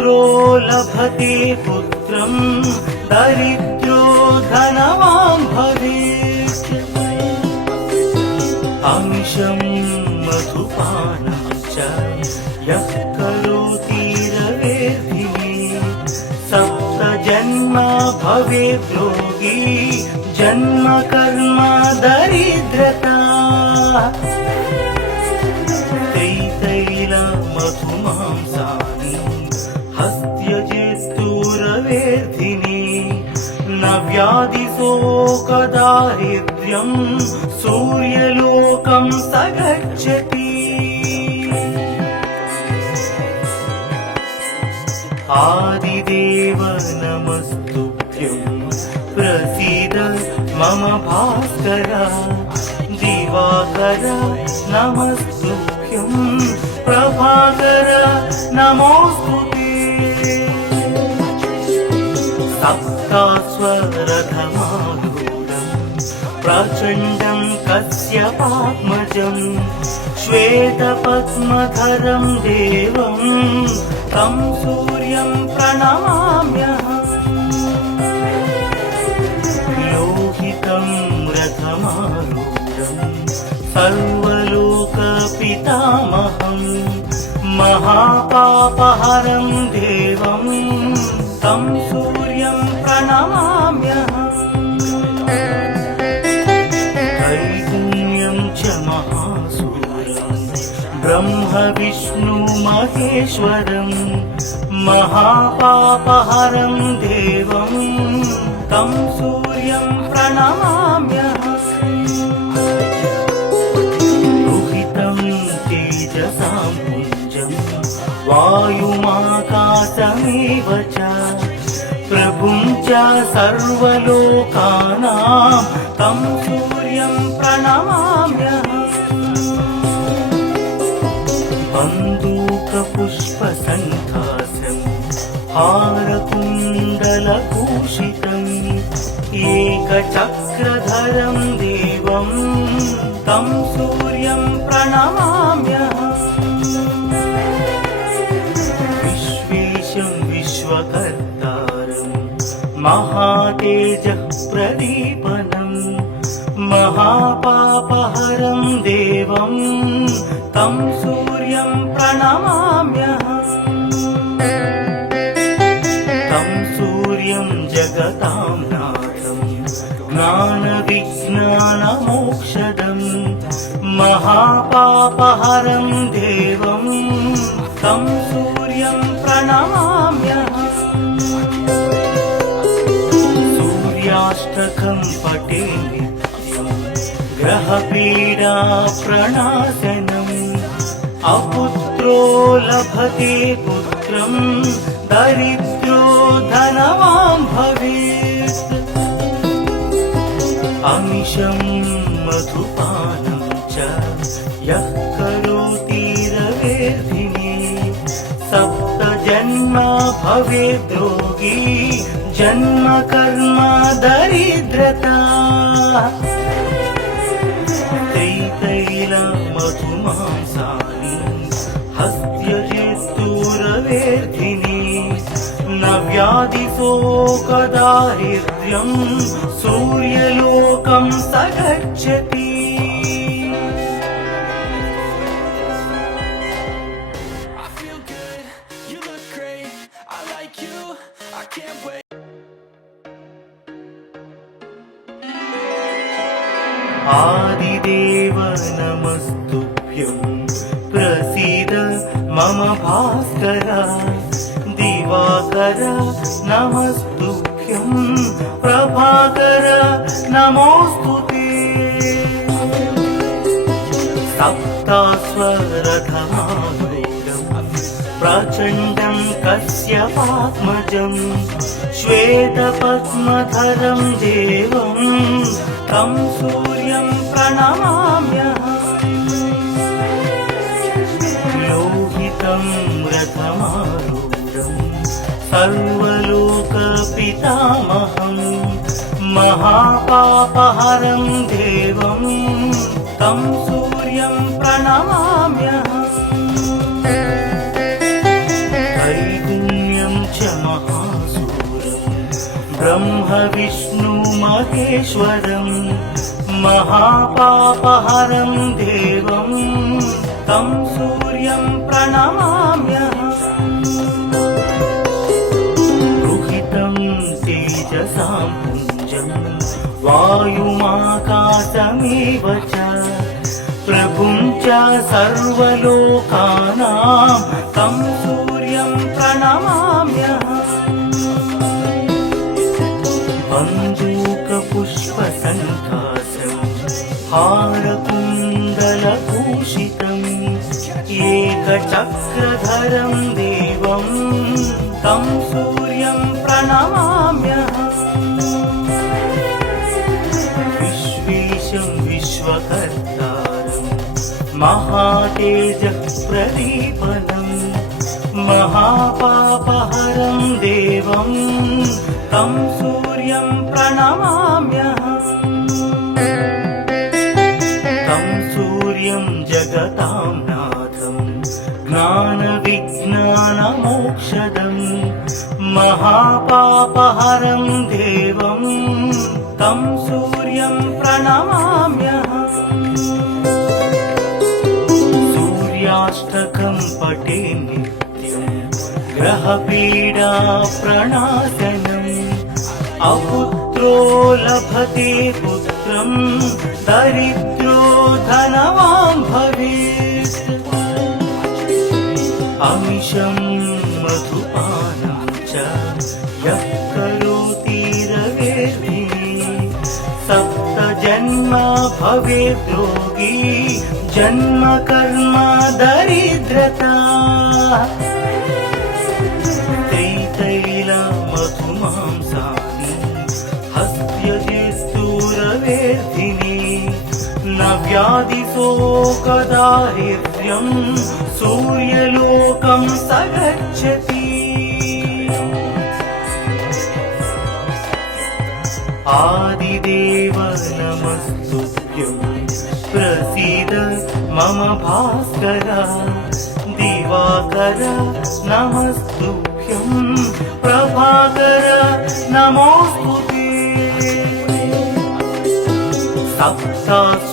अपुत्रो लभते पुत्रं दरिद्रो धनवान् भवेत् अमिषं मधुपानं च यः करोति रवेर्धिने सप्त जन्म भवेत् रोगी जन्म कर्म दरिद्रता मधुमांसानि हस्त्यजेस्तुरवेर्धिनि न व्याधिशोकदारिद्र्यं सूर्यलोकं स गच्छति आदिदेव नमस्तुभ्यं प्रसीद मम भास्कर दिवाकर नमस्तुभ्यं प्रभाकर नमोस्तुते सप्तास्वरथमारूढं प्रचण्डं कश्यपात्मजं श्वेतपद्मधरं देवं तं सूर्यं प्रणमाम्यहम् लोहितं रथमारूढं सर्वलोकपितामहं महापापहरं देवं तं सूर्यं प्रणमाम्यहम् त्रैगुण्यं च महासूरं ब्रह्म विष्णु महेश्वरं महापापहरं देवं तं सूर्यं प्रणमाम्यहम् तेजसां पुञ्जं वायुमाकाशमेव च प्रभुं च सर्वलोकानां तं सूर्यं प्रणमाम्यहम् बन्दूकपुष्पसङ्कासं हारकुण्डलभूषितम् एकचक्रधरं देवं तं सूर्यं प्रणमाम्यहम् विश्वेशं विश्वकर्तारं महातेजः प्रदीपनं महापापहरं देवं तं सूर्यं प्रणमाम्यहम् तं सूर्यं जगतां नाथं ज्ञानविज्ञानमोक्षदं महापापहरं देवं तं सूर्यं प्रणमाम्यहम् सूर्याष्टकं पठे नित्यं ग्रहपीडा प्रणाशनम् अपुत्रो लभते पुत्रं दरिद्रो धनवान् भवेत् अमिषं मधुपानं च यः करोति रवेर्धिने सप्त जन्म भवेत् रोगी जन्म कर्म दरिद्रता मधुमांसानि हस्त्यजेस्तुरवेर्धिनि न व्याधिशोकदारिद्र्यं सूर्यलोकं स गच्छति आदिदेव नमस्तुभ्यं प्रसीद मम भास्कर दिवाकर नमस्तुभ्यं प्रभाकर नमोस्तुते सप्तास्वरथमारूढं प्रचण्डं कश्यपात्मजं श्वेतपद्मधरं देवं तं सूर्यं प्रणमाम्यहम् लोहितं रथमारूढं सर्वलोकपितामहं महापापहरं देवं तं सूर्यं प्रणमाम्यहम् महेश्वरं महापापहरं देवं तं सूर्यं प्रणमाम्यहम्। रुहितं तेजसां पुञ्जं वायुमाकाशमेव च प्रभुं च सर्वलोकानां तं सूर्यं प्रणमाम्यहम्। बन्धूकपुष्पसङ्कासं हारकुण्डलभूषितम् एकचक्रधरं देवं तं सूर्यं प्रणमाम्यहम्। विश्वेशं विश्वकर्तारं महातेजः प्रदीपनम् महापापहरं देवं तं सूर्यं प्रणमाम्यहम्। तं सूर्यं जगतां नाथं ज्ञानविज्ञानमोक्षदं महापापहरं देवं तं सूर्यं प्रणमाम्यहम्। सूर्याष्टकं पठे नित्यं ग्रहपीडा प्रणाशनम् अपुत्रो लभते पुत्रं दरिद्रो धनवान् भवेत्। अमिषं मधुपानं च यः करोति रवेर्भिः सप्तजन्म भवेत् रोगी जन्म कर्म दरिद्रता। न व्याधिशोकदारिद्र्यं सूर्यलोकं स गच्छति। आदिदेव नमस्तुभ्यं प्रसीद मम भास्कर दिवाकर नमस्तुभ्यं प्रभाकर नमोस्तुते। सप्तास्वरथमारूढं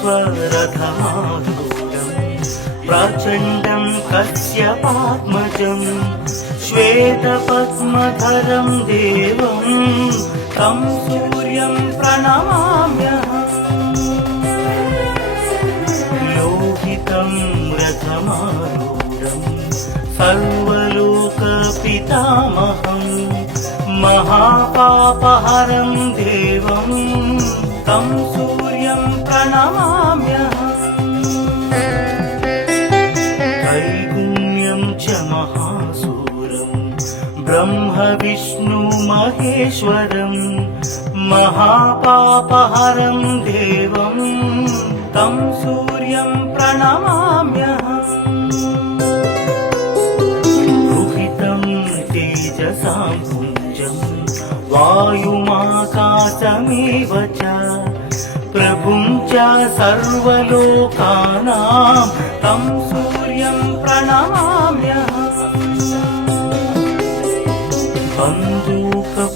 प्रचण्डं कश्यपात्मजं श्वेतपद्मधरं देवं तं सूर्यं प्रणमाम्यहम्। लोहितं रथमारूढं सर्वलोकपितामहं महापापहरं देवं तं सूर्यं प्रणमाम्यहम्। त्रैगुण्यं च महासूरं ब्रह्म विष्णु महेश्वरं महापापहरं देवं तं सूर्यं प्रणमाम्यहम्। रुहितं तेजसां पुञ्जं वायुमाकाशमेव च प्रभुं च सर्वलोकानां तं सूर्यं प्रणमाम्यहम्। बन्धूकपुष्पसङ्कासं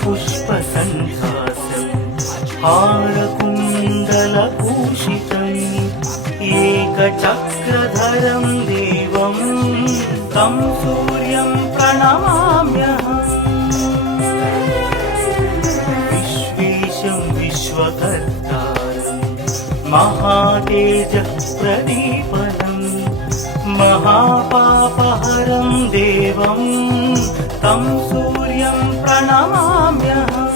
हारकुण्डलभूषितम् एकचक्रधरं देवं तं सूर्यं प्रणमाम्यहम्। विश्वेशं विश्वकर्तारं महातेजः प्रदीपनम् महापापहरं देवं तं सूर्यं प्रणमाम्यहम्।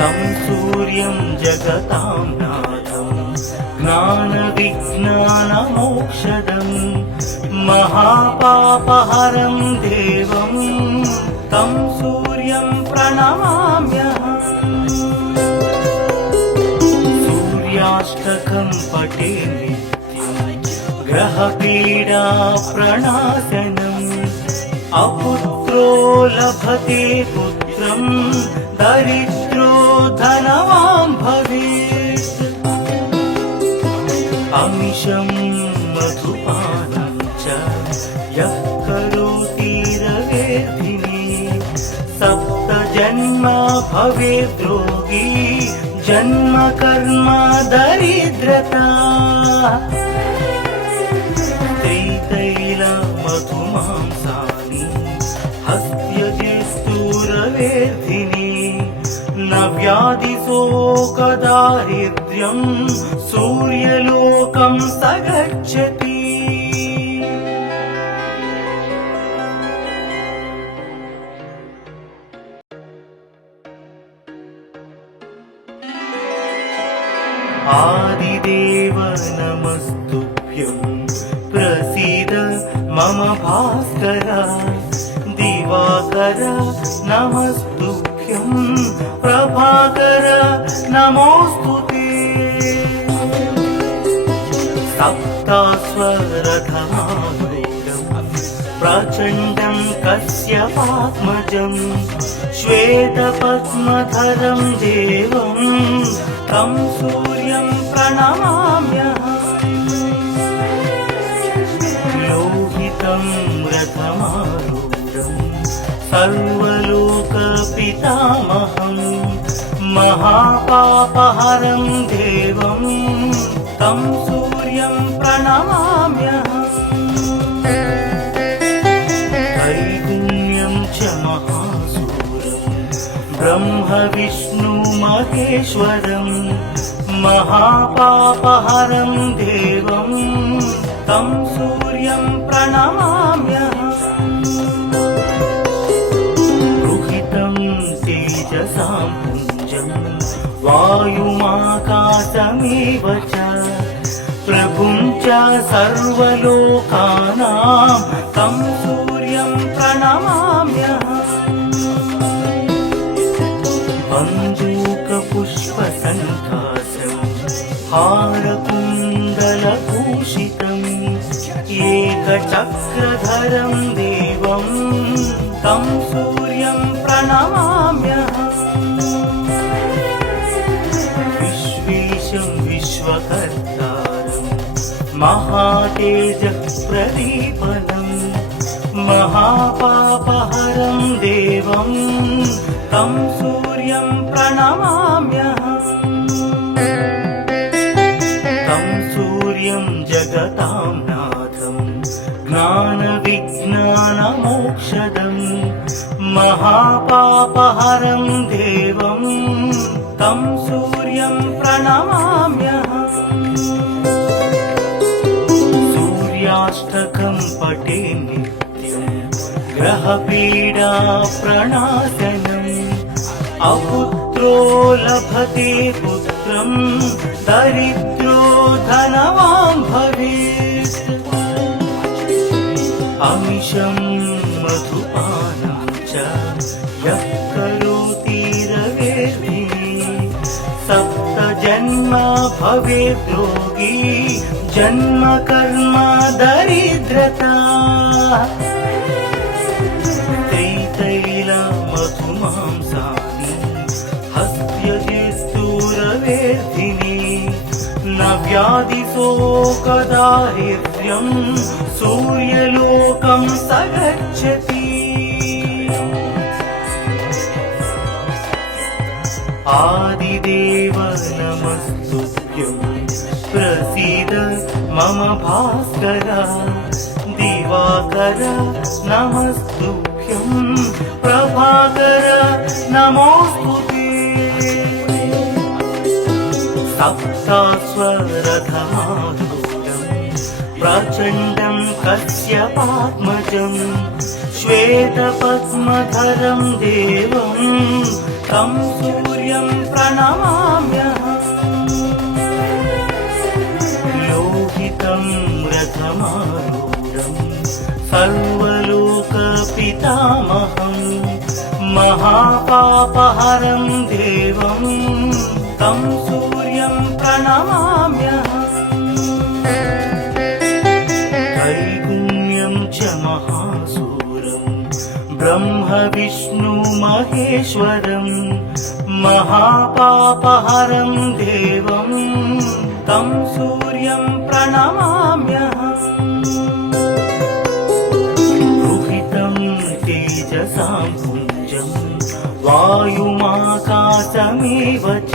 तं सूर्यं जगतां नाथं ज्ञानविज्ञानमोक्षदं महापापहरं देवं तं सूर्यं प्रणमाम्यहम्। सूर्याष्टकं पठे नित्यं ग्रहपीडा प्रणाशनम् अपुत्रो लभते पुत्रं दरिद्रो धनवान् भवेत्। अमिषं मधुपानं च यः करोति रवेर्भिः सप्तजन्म जन्म भवेद्रोगी जन्म कर्म दरिद्रता मधुमांसानि हस्त्यजिस्तूरवेदिनी न व्याधिशोकदारिद्र्यं सूर्यलोकं स गच्छति आदिदेव नमस्तुभ्यं प्रसीद मम भास्कर दिवाकर नमस्तुभ्यं प्रभाकर नमोस्तुते सप्तास्वरधमारूढं प्रचण्डं कश्यपात्मजं श्वेतपद्मधरं देवं तं सूर्यं प्रणमाम्यहम् लोहितं रथमारूढं सर्वलोकपितामहं महापापहरं देवं तं सूर्यं प्रणमाम्यहम् त्रैगुण्यं च महासूरं ब्रह्म विष्णु महेश्वरं महापापहरं देवं तं सूर्यं प्रणमाम्यहम् रुहितं तेजसां पुञ्जं वायुमाकाशमेव च प्रभुं च सर्वलोकानां तं सूर्यं प्रणमाम्यहम् बन्धूकपुष्पसङ्कासं हारकुण्डलभूषितम् एकचक्रधरं देवं तं सूर्यं प्रणमाम्यहम् विश्वेशं विश्वकर्तारं महातेजप्रदीपनं महापापहरं देवं तं सूर्यं प्रणमाम्यहम् तं सूर्यं जगतां नाथं ज्ञानविज्ञानमोक्षदं महापापहरं देवं तं सूर्यं प्रणमाम्यहम् सूर्याष्टकं पठे नित्यं ग्रहपीडा प्रणाशनम् अपुत्रो लभते पुत्रं दरिद्रो धनवान् भवेत् अमिषं मधुपानं च यः करोति रवेर्भिः सप्तजन्म भवेद्रोगी जन्म कर्म दरिद्रता मधुमांसानि हस्त्यजिस्तूरवेदिनी न व्याधिशोकदारिद्र्यं सूर्यलोकं स गच्छति आदिदेव नमस्तुभ्यं प्रसीद मम भास्कर दिवाकर नमस्तुभ्यं प्रभाकर नमोस्तुते सप्तास्वरधमारूढं प्रचण्डं कश्यपात्मजं श्वेतपद्मधरं देवं तं सूर्यं प्रणमाम्यहम् लोहितं रथमारूढं सर्वलोकपितामहं महापापहरं देवं तं सूर्यं प्रणमाम्यहम् त्रैगुण्यं च महासूरं ब्रह्म विष्णु महेश्वरं महापापहरं देवं तं सूर्यं प्रणमाम्यहम् रुहितं तेजसां पुञ्जं वायुमाकाशमेव च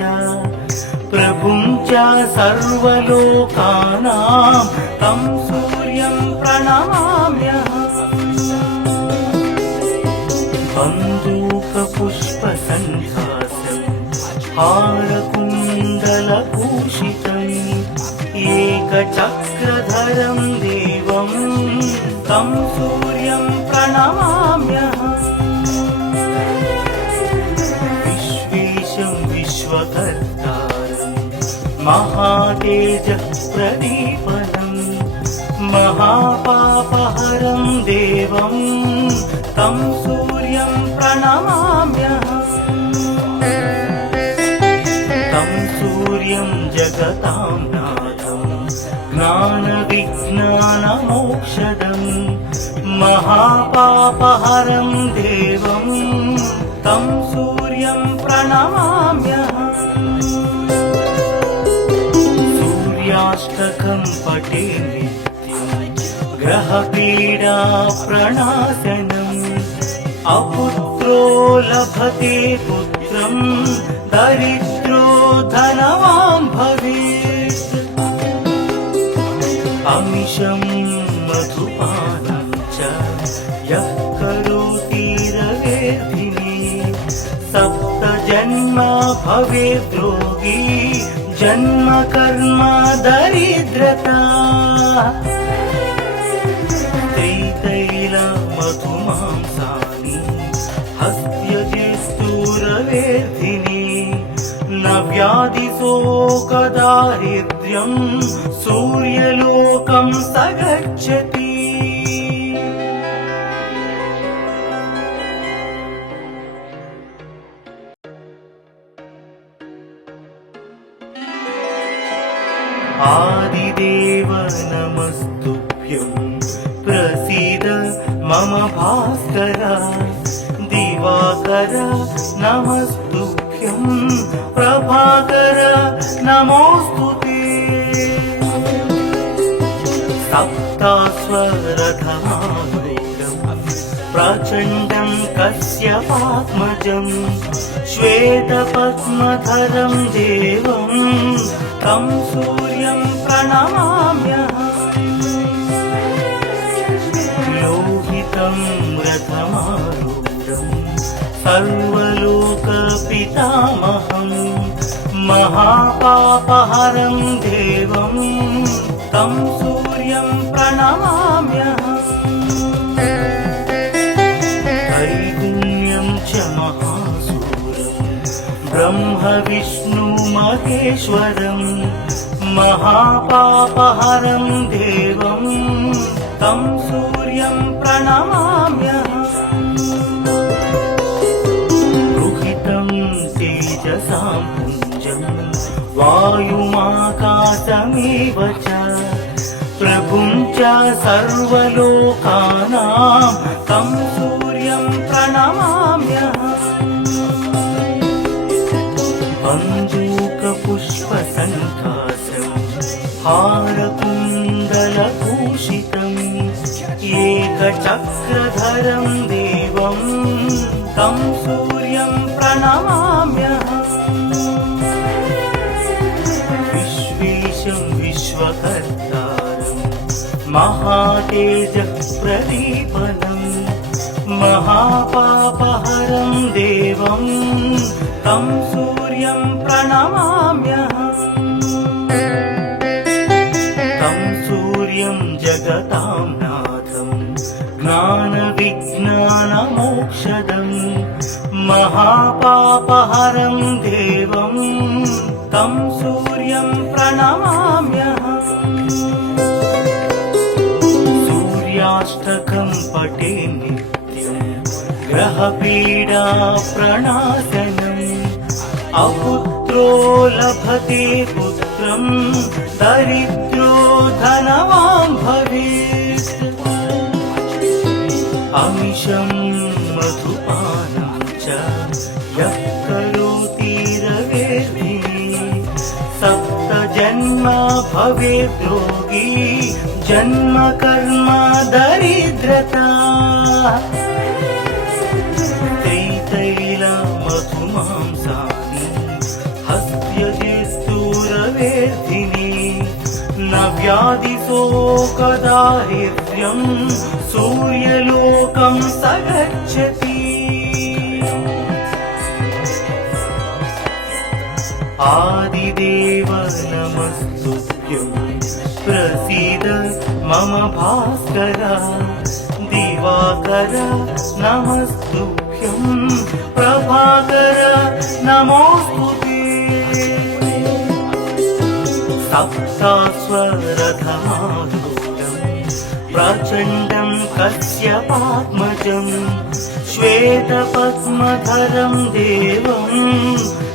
प्रभुं च सर्वलोकानां तं सूर्यं प्रणमाम्यहम् बन्दूकपुष्पसन्धासं हारकुण्डलभूषितम् एकचक्रधरं देवं तं सूर्यं प्रणमाम्यहम् विश्वेशं विश्वकर्तारं महातेजः प्रदीपनं महापापहरं देवं तं सूर्यं प्रणमाम्यहम् तं सूर्यं जगतां नाथं ज्ञानविज्ञानमोक्षदं महापापहरं देवं तं सूर्यं प्रणमाम्यहम् सूर्याष्टकं पठे नित्यं ग्रहपीडा प्रणाशनम् अपुत्रो लभते पुत्रं दरिद्रो धनवान् भवेत् अमिषं मधुपानं च यः करोति रवेर्धिने सप्तजन्म भवेद् रोगी जन्म कर्म दरिद्रता त्रितैलमधुमांसानि हस्त्यजिस्तूरवेर्धिने न व्याधिशोकदारिद्र्यं सूर्यलोकं स गच्छति आदिदेव नमस्तुभ्यं प्रसीद मम भास्कर दिवाकर नमस्तुभ्यं प्रभाकर नमोऽस्तुते सप्तास्वरथमारूढं प्रचण्डं कश्यपात्मजं श्वेतपद्मधरं देवं तं सूर्यं प्रणमाम्यहम् लोहितं रथमारूढं सर्वलोकपितामहं महापापहरं देवं तं सूर्यं प्रणमाम्यहम् त्रैगुण्यं च महासूरं ब्रह्म विष्णु महेश्वरं महापापहरं देवं तं सूर्यं प्रणमाम्यहम् रुहितं तेजसां पुञ्जं वायुमाकाशमेव च प्रभुं च सर्वलोकानां तं सूर्यं प्रणमाम्यहम् बन्दूकपुष्पसन्धासं हारकुण्डलभूषितम् एकचक्रधरं देवं तं सूर्यं प्रणमाम्यहम् विश्वेशं विश्वकर्तारं महातेजः प्रदीपनं महापापहरं देवं तं सूर्यं प्रणमाम्यहम् तं सूर्यं जगतां नाथं ज्ञानविज्ञानमोक्षदं महापापहरं देवं तं सूर्यं प्रणमाम्यहम् सूर्याष्टकं पठे नित्यं ग्रहपीडा प्रणाशनम् अपुत्रो लभते पुत्रं दरिद्रो धनवान् भवेत् अमिषं मधुपानं च यः करोति रवेर्धिने सप्तजन्म भवेद् रोगी जन्म कर्म दरिद्रता त्रितैलमधुमांसानि व्याधिशोकदारिद्र्यं सूर्यलोकं स गच्छति आदिदेव नमस्तुभ्यं प्रसीद मम भास्कर दिवाकर नमस्तुभ्यं प्रभाकर नमोस्तुते सप्तास्वरधमारूढं प्रचण्डं कश्यपात्मजं श्वेतपद्मधरं देवं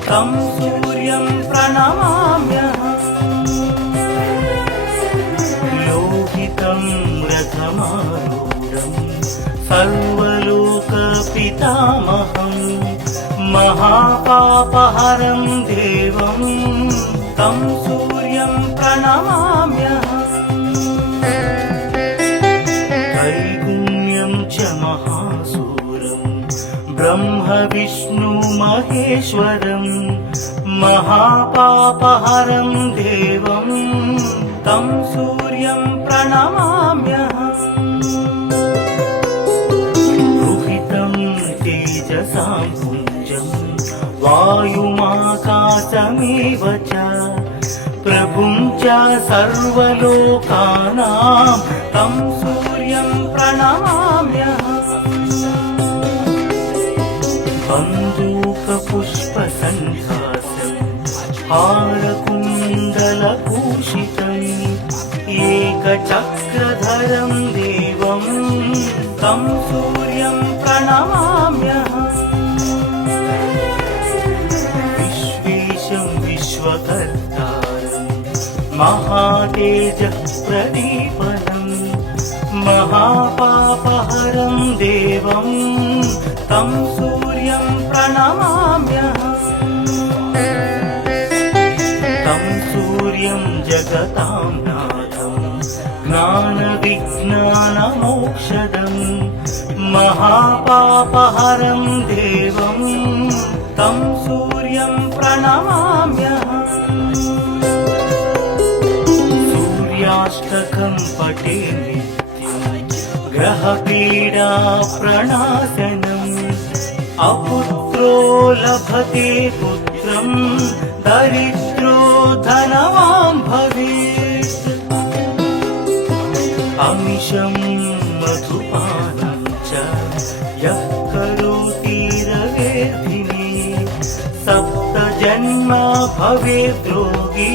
तं सूर्यं प्रणमाम्यहम् लोहितं रथमारूढं सर्वलोकपितामहं महापापहरं देवं तं सूर्यं प्रणमाम्यहम् त्रैगुण्यं च महासूरं ब्रह्म विष्णु महेश्वरं महापापहरं देवं तं सूर्यं प्रणमाम्यहम् रुहितं तेजसां पुञ्जं वायुमाकाशमेव च प्रभुं च सर्वलोकानां तं सूर्यं प्रणमाम्यहम् बन्दूकपुष्पसन्धासं हारकुण्डलभूषितम् एकचक्रधरं देवं तं सूर्यं प्रणमाम्यहम् विश्वेशं विश्वकर्तारं महातेजःप्रदीपनं महापापहरं देवं तं सूर्यं प्रणमाम्यहम् तं सूर्यं जगतां नाथं ज्ञानविज्ञानमोक्षदं महापापहरं देवं तं सूर्यं प्रणमाम्यहम् सूर्याष्टकं पठे नित्यं ग्रहपीडा प्रणाशनम् अपुत्रो लभते पुत्रं दरिद्रो धनवान् भवेत् अमिषं मधुपानं च यः करोति रवेर्धिने सप्तजन्मा भवेद् रोगी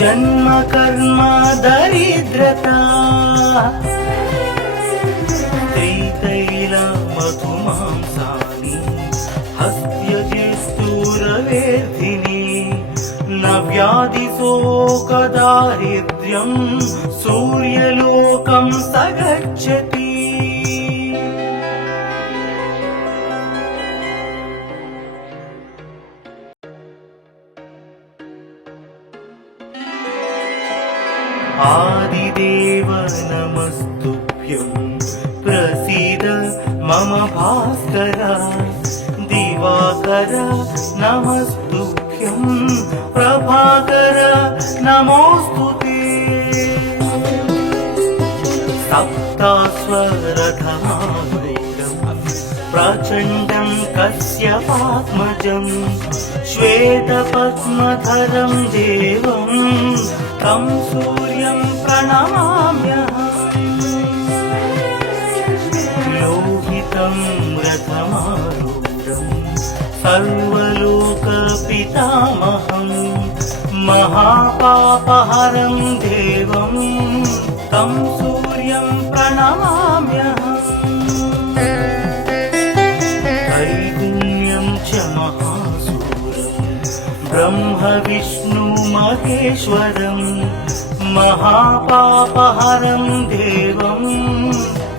जन्म कर्म दरिद्रता त्रितैलमधुमांसानि हस्त्यजिस्तूरवेर्धिनि न व्याधिशोकदारिद्र्यं सूर्यलोकं स गच्छति आदिदेव नमस्तुभ्यं प्रसीद मम भास्कर दिवाकर नमस्तुभ्यं प्रभाकर नमोस्तुते सप्तास्वरधमारूढं प्रचण्डं कश्यपात्मजं श्वेतपद्मधरं देवं तं सूर्यं प्रणमाम्यहम् लोहितं रथमारूढं सर्वलोकपितामहं महापापहरं देवं तं सूर्यं प्रणमाम्यहम् त्रैगुण्यं च महासूरं ब्रह्म विष्णु महेश्वरं महापापहरं देवं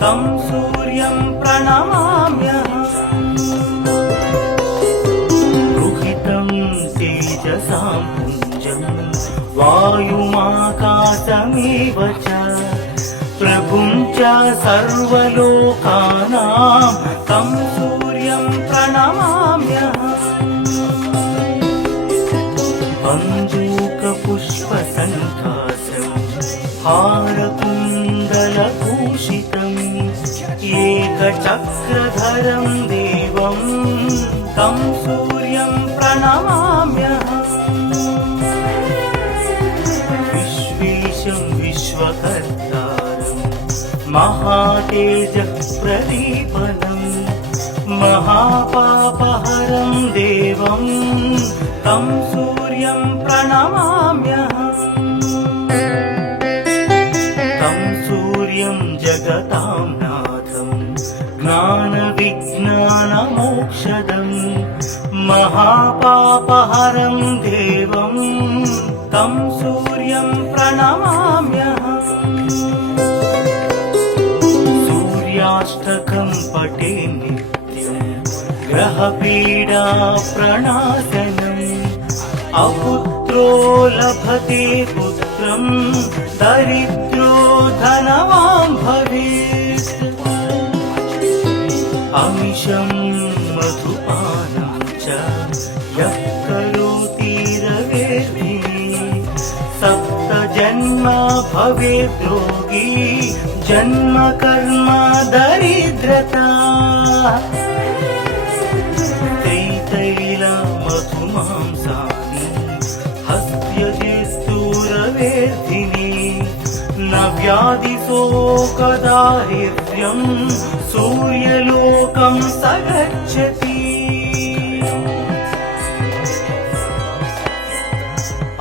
तं सूर्यं प्रणमाम्यहम् रुहितं तेजसां पुञ्जं वायुमाकाशमेव च प्रभुं च सर्वलोकानां तं सूर्यं प्रणमाम्यहम् बन्दूकपुष्पसन्धासं एकचक्रधरं देवं तं सूर्यं प्रणमाम्यहम् विश्वेशं विश्वकर्तारं महातेजः प्रदीपनं महापापहरं देवं तं सूर्यं प्रणमाम्यहम् तं सूर्यं जगतां नाथं ज्ञानविज्ञानमोक्षदं महापापहरं देवं तं सूर्यं प्रणमाम्यहम् सूर्याष्टकं पठे नित्यं ग्रहपीडा प्रणाशनम् अपुत्रो लभते पुत्रं दरिद्रो धनवान् भवेत् अमिषं मधुपानं च यः करोति रवेर्भिः सप्तजन्म भवेत् रोगी जन्म कर्म दरिद्रता त्रितैलमधुमांसानि हस्त्यजिस्तूरवेर्धिनि न व्याधिशोकदारिद्र्यं सूर्यलोकं स गच्छति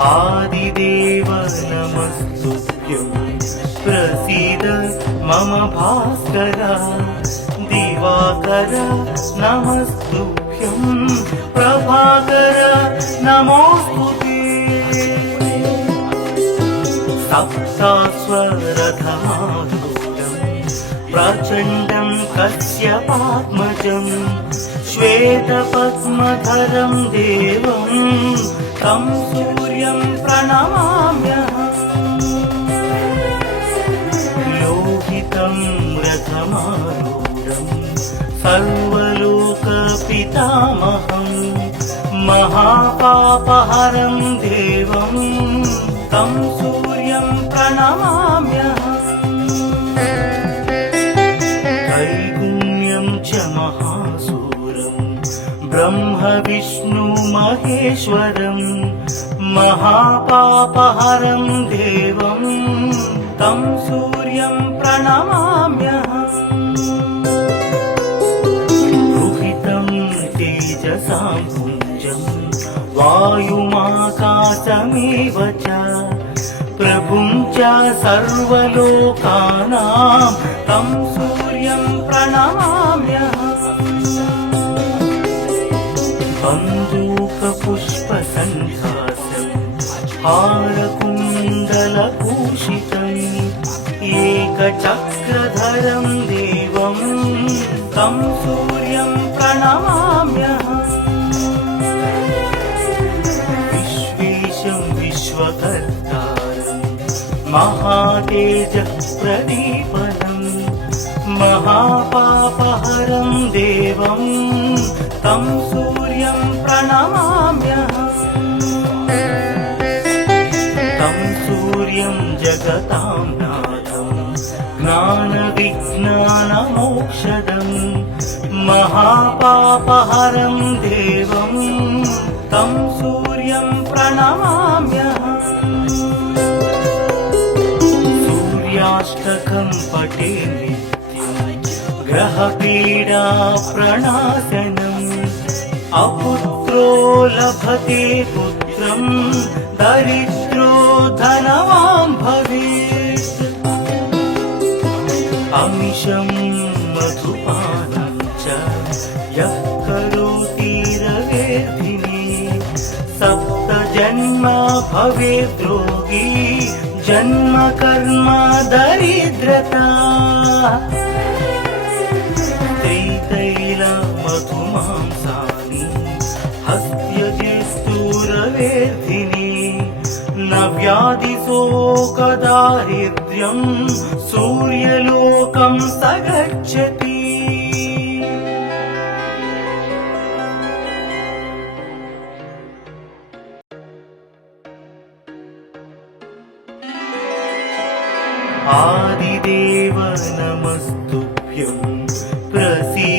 आदिदेव नमस्तुभ्यं प्रसीद मम भास्कर दिवाकर नमस्तुभ्यं प्रभाकर नमोस्तुते सप्तास्वरथमारूढं प्रचण्डं कश्यपात्मजं श्वेतपद्मधरं देवं तं सूर्यं प्रणमाम्यहम् लोहितं रथमारूढं सर्वलोकपितामहं महापापहरं देवं तं सूर्यं प्रणमाम्यहम् त्रैगुण्यं च महासूरं ब्रह्म विष्णु महेश्वरं महापापहरं देवं तं सूर्यं प्रणमाम्यहम् रुहितं तेजसां पुञ्जं वायुमाकाशमेव च प्रभुं च सर्वलोकानां तं सूर्यं प्रणमाम्यहम् बन्दूकपुष्पसन्धासं हारकुण्डलभूषितम् एकचक्रधरं देवं तं सूर्यं प्रणमाम्यहम् विश्वेशं विश्वकर्तारं महातेजः प्रदीपनं महापापहरं देवं तं सूर्यं प्रणमाम्यहम् तं सूर्यं जगतां नाथं ज्ञानविज्ञानमोक्षदं महापापहरं देवं तं सूर्यं प्रणमाम्यहम् सूर्याष्टकं पठे नित्यं ग्रहपीडा प्रणाशनम् अपुत्रो लभते पुत्रं दरिद्रो धनवान् भवेत् अमिषं मधुपानं च यः करोति रवेर्भिः सप्तजन्म भवेत् रोगी जन्म कर्म दरिद्रता त्रितैलमधुमांसानि हस्त्यजिस्तूरवेर्धिनि न व्याधिशोकदारिद्र्यं सूर्यलोकं स गच्छति आदिदेव नमस्तुभ्यं रसिका